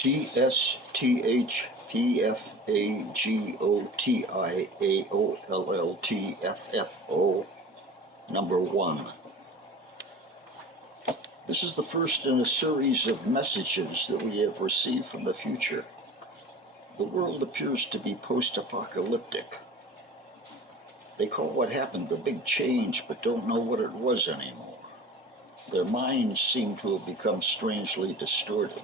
TSTHPFAGOTIAOLLTFFO number 1. This is the first in a series of messages that we have received from the future. The world appears to be post-apocalyptic. They call what happened the big change, but don't know what it was anymore. Their minds seem to have become strangely distorted.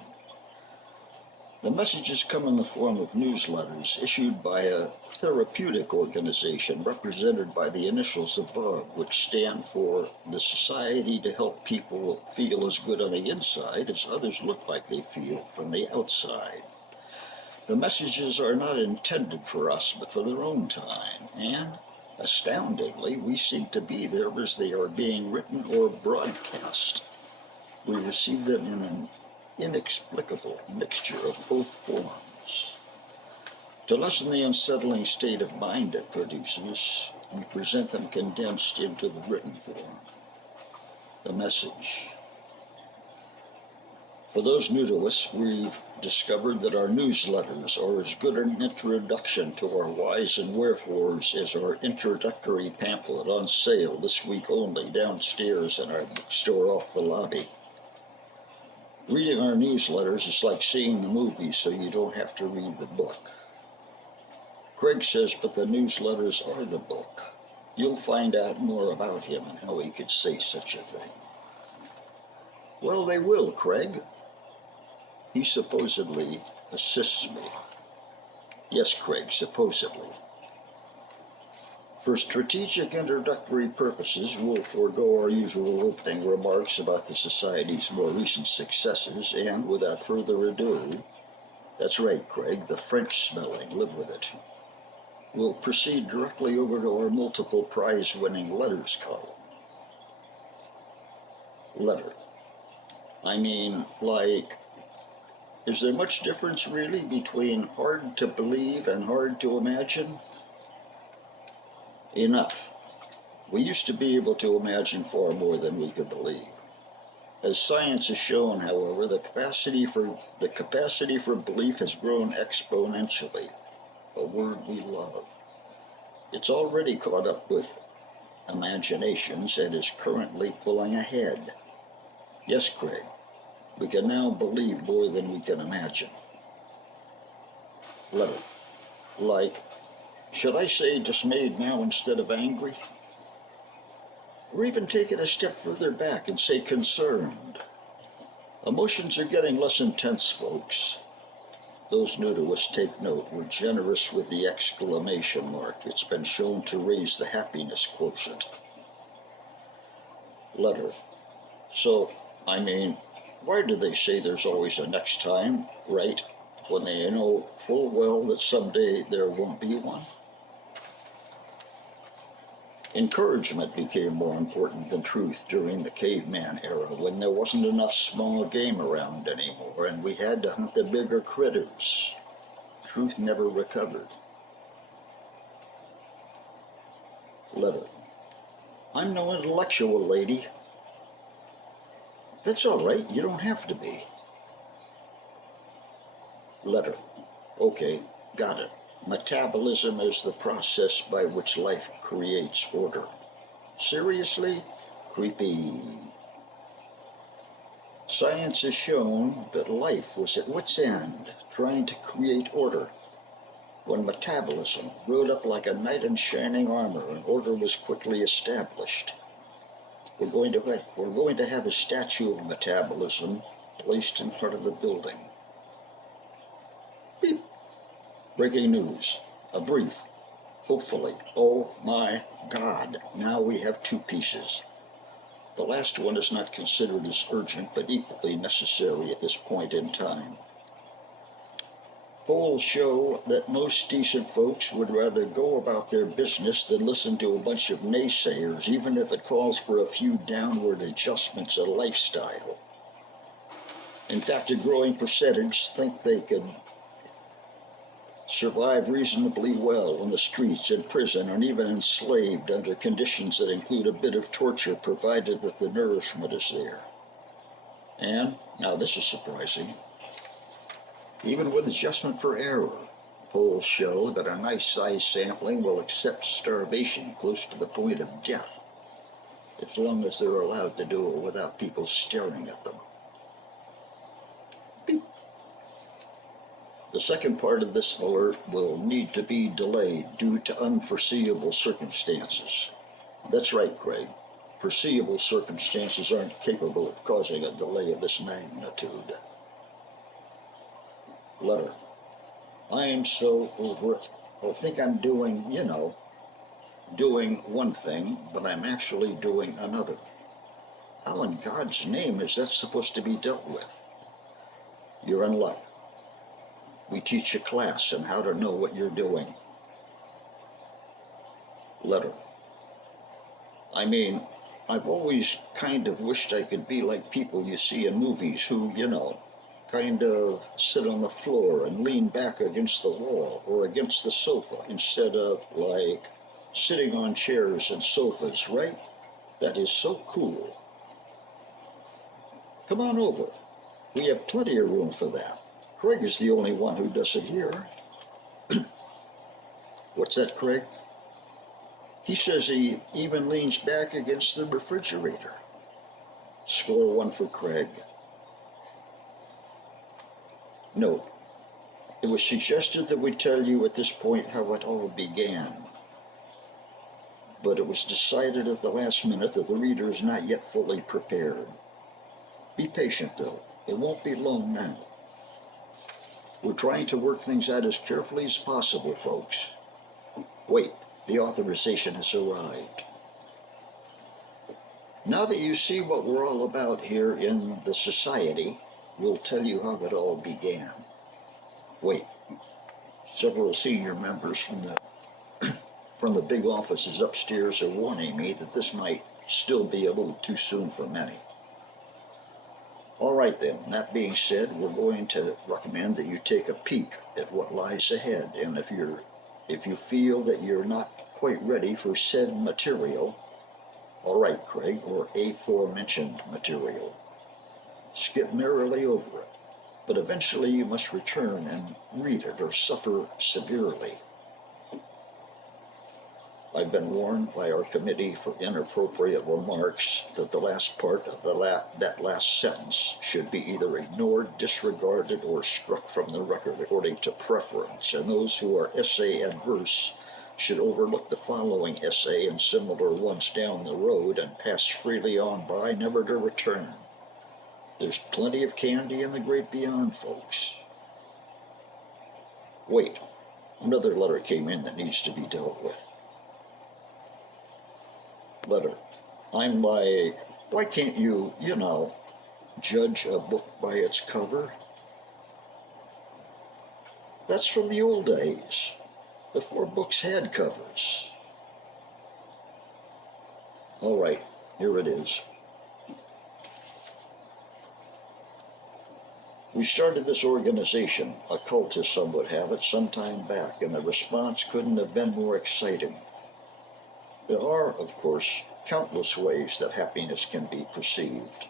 The messages come in the form of newsletters issued by a therapeutic organization represented by the initials above, which stand for the Society to Help People Feel as Good on the Inside as Others Look Like They Feel from the Outside. The messages are not intended for us, but for their own time, and astoundingly, we seem to be there as they are being written or broadcast. We receive them in an inexplicable mixture of both forms. To lessen the unsettling state of mind it produces, we present them condensed into the written form. The message. For those new to us, we've discovered that our newsletters are as good an introduction to our whys and wherefores as our introductory pamphlet on sale this week only downstairs in our bookstore off the lobby. Reading our newsletters is like seeing the movie, so you don't have to read the book. Craig says, but the newsletters are the book. You'll find out more about him and how he could say such a thing. Well, they will, Craig. He supposedly assists me. Yes, Craig, supposedly. For strategic introductory purposes, we'll forego our usual opening remarks about the Society's more recent successes, and without further ado, that's right, Craig, the French smelling, live with it. We'll proceed directly over to our multiple prize-winning letters column. Letter. I mean, is there much difference really between hard to believe and hard to imagine? Enough. We used to be able to imagine far more than we could believe. As science has shown, however, the capacity for belief has grown exponentially, a word we love. It's already caught up with imaginations and is currently pulling ahead. Yes, Craig, we can now believe more than we can imagine. Letter. Should I say dismayed now instead of angry? Or even take it a step further back and say concerned. Emotions are getting less intense, folks. Those new to us take note. We're generous with the exclamation mark. It's been shown to raise the happiness quotient. Letter. So, why do they say there's always a next time, right, when they know full well that someday there won't be one? Encouragement became more important than truth during the caveman era, when there wasn't enough small game around anymore and we had to hunt the bigger critters. Truth never recovered. Letter. I'm no intellectual, lady. That's all right, you don't have to be. Letter. Okay, got it. Metabolism is the process by which life creates order. Seriously? Creepy. Science has shown that life was at wit's end, trying to create order. When metabolism rode up like a knight in shining armor and order was quickly established. We're going to have a statue of metabolism placed in front of the building. Beep. Breaking news. A brief. Hopefully. Oh my God. Now we have 2 pieces. The last one is not considered as urgent, but equally necessary at this point in time. Polls show that most decent folks would rather go about their business than listen to a bunch of naysayers, even if it calls for a few downward adjustments of lifestyle. In fact, a growing percentage think they could survive reasonably well on the streets, in prison, and even enslaved under conditions that include a bit of torture, provided that the nourishment is there. And, now this is surprising, even with adjustment for error. Polls show that a nice size sampling will accept starvation close to the point of death, as long as they're allowed to do it without people staring at them. Beep. The second part of this alert will need to be delayed due to unforeseeable circumstances. That's right, Craig. Foreseeable circumstances aren't capable of causing a delay of this magnitude. Letter. I am so over it. I think I'm doing, doing one thing, but I'm actually doing another. How in God's name is that supposed to be dealt with? You're in luck. We teach a class on how to know what you're doing. Letter. I mean, I've always kind of wished I could be like people you see in movies who, kind of sit on the floor and lean back against the wall or against the sofa instead of, like, sitting on chairs and sofas, right? That is so cool. Come on over. We have plenty of room for that. Craig is the only one who does it here. What's that, Craig? He says he even leans back against the refrigerator. Score one for Craig. Note, it was suggested that we tell you at this point how it all began. But it was decided at the last minute that the reader is not yet fully prepared. Be patient, though. It won't be long now. We're trying to work things out as carefully as possible, folks. Wait, the authorization has arrived. Now that you see what we're all about here in the society, we'll tell you how it all began. Wait, several senior members from the big offices upstairs are warning me that this might still be a little too soon for many. All right then, that being said, we're going to recommend that you take a peek at what lies ahead, and if you feel that you're not quite ready for said material, all right, Craig, or aforementioned material, skip merrily over it, but eventually you must return and read it or suffer severely. I've been warned by our committee for inappropriate remarks that the last part of that last sentence should be either ignored, disregarded, or struck from the record according to preference, and those who are essay adverse should overlook the following essay and similar ones down the road and pass freely on by, never to return. There's plenty of candy in the great beyond, folks. Wait, another letter came in that needs to be dealt with. Letter. I'm like, why can't you, judge a book by its cover? That's from the old days, before books had covers. All right, here it is. We started this organization, a cult as some would have it, some time back, and the response couldn't have been more exciting. There are, of course, countless ways that happiness can be perceived.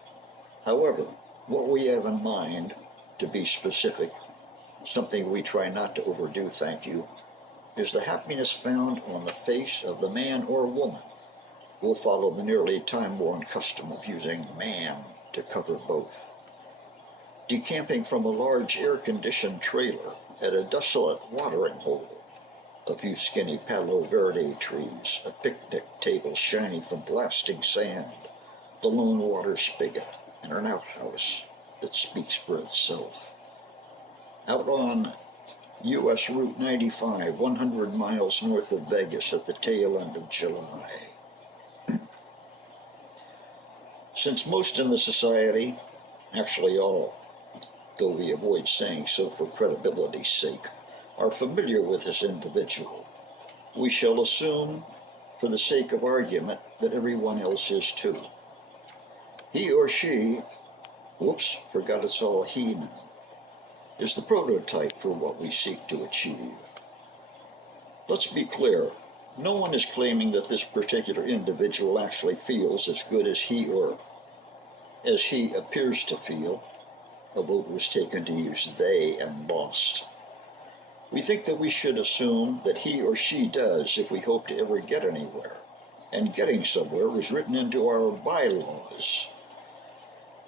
However, what we have in mind, to be specific, something we try not to overdo, thank you, is the happiness found on the face of the man or woman. We'll follow the nearly time-worn custom of using man to cover both. Decamping from a large air-conditioned trailer at a desolate watering hole, a few skinny Palo Verde trees, a picnic table shining from blasting sand, the lone water spigot, and an outhouse that speaks for itself. Out on U.S. Route 95, 100 miles north of Vegas at the tail end of July. Since most in the society, actually all, though we avoid saying so for credibility's sake, are familiar with this individual, we shall assume, for the sake of argument, that everyone else is too. He or she, forgot it's all he now, is the prototype for what we seek to achieve. Let's be clear, no one is claiming that this particular individual actually feels as good as he appears to feel. A vote was taken to use they and lost. We think that we should assume that he or she does if we hope to ever get anywhere. And getting somewhere is written into our bylaws.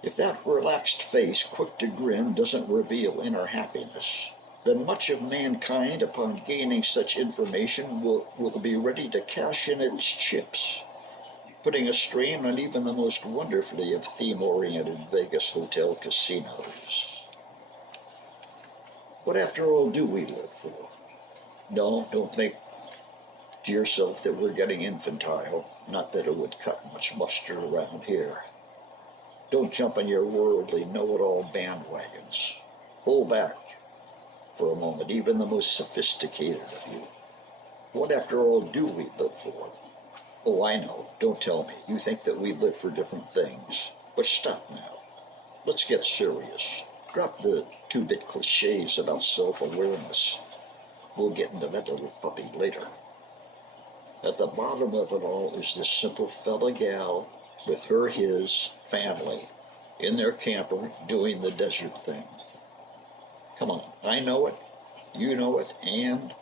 If that relaxed face, quick to grin, doesn't reveal inner happiness, then much of mankind, upon gaining such information, will be ready to cash in its chips, putting a strain on even the most wonderfully of theme-oriented Vegas hotel casinos. What, after all, do we live for? No, don't think to yourself that we're getting infantile. Not that it would cut much mustard around here. Don't jump on your worldly know-it-all bandwagons. Hold back for a moment, even the most sophisticated of you. What, after all, do we live for? Oh, I know. Don't tell me. You think that we live for different things. But stop now. Let's get serious. Drop the two-bit cliches about self-awareness. We'll get into that little puppy later. At the bottom of it all is this simple fella-gal with his family in their camper doing the desert thing. Come on, I know it, you know it, and,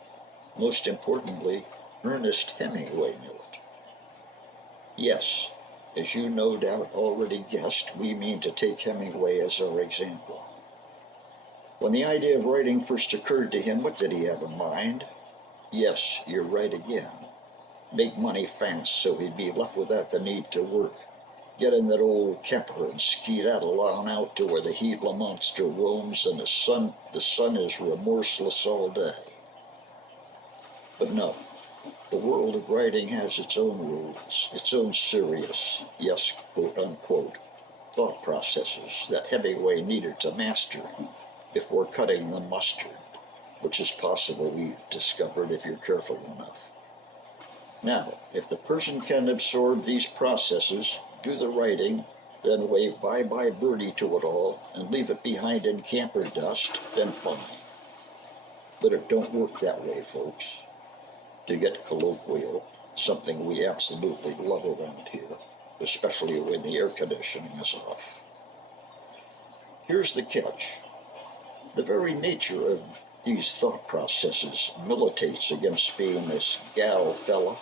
most importantly, Ernest Hemingway knew it. Yes, as you no doubt already guessed, we mean to take Hemingway as our example. When the idea of writing first occurred to him, what did he have in mind? Yes, you're right again. Make money fast so he'd be left without the need to work. Get in that old camper and skedaddle on out to where the Gila monster roams and the sun is remorseless all day. But no, the world of writing has its own rules, its own serious, yes, quote-unquote, thought processes that Hemingway needed to master before cutting the mustard, which is possible, we've discovered, if you're careful enough. Now, if the person can absorb these processes, do the writing, then wave bye-bye birdie to it all and leave it behind in camper dust, then fine. But it don't work that way, folks. To get colloquial, something we absolutely love around here, especially when the air conditioning is off. Here's the catch. The very nature of these thought processes militates against being this gal fella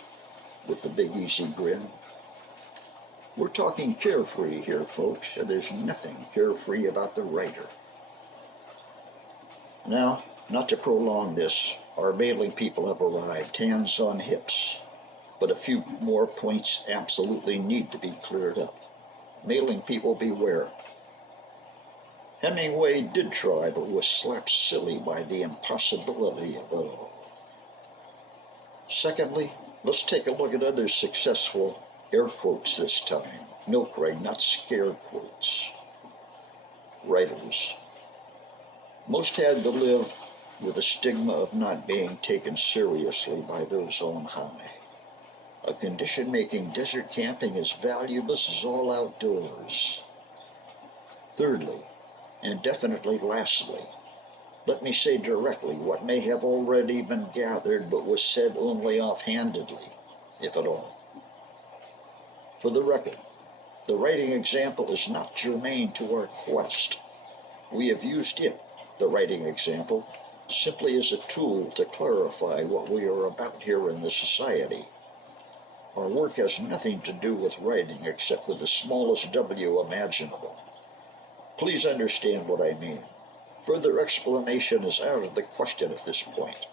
with the big easy grin. We're talking carefree here, folks, and there's nothing carefree about the writer. Now, not to prolong this, our mailing people have arrived, hands on hips, but a few more points absolutely need to be cleared up. Mailing people, beware. Hemingway did try, but was slapped silly by the impossibility of it all. Secondly, let's take a look at other successful air quotes this time. No, Craig, not scare quotes. Writers. Most had to live with the stigma of not being taken seriously by those on high. A condition making desert camping as valueless as all outdoors. Thirdly, and definitely lastly, let me say directly what may have already been gathered but was said only offhandedly, if at all. For the record, the writing example is not germane to our quest. We have used it, the writing example, simply as a tool to clarify what we are about here in the society. Our work has nothing to do with writing except with the smallest W imaginable. Please understand what I mean. Further explanation is out of the question at this point.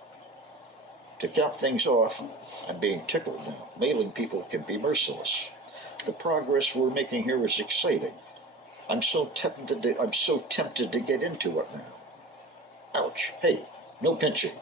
To cap things off, I'm being tickled now. Mailing people can be merciless. The progress we're making here is exciting. I'm so tempted to get into it now. Ouch. Hey, no pinching.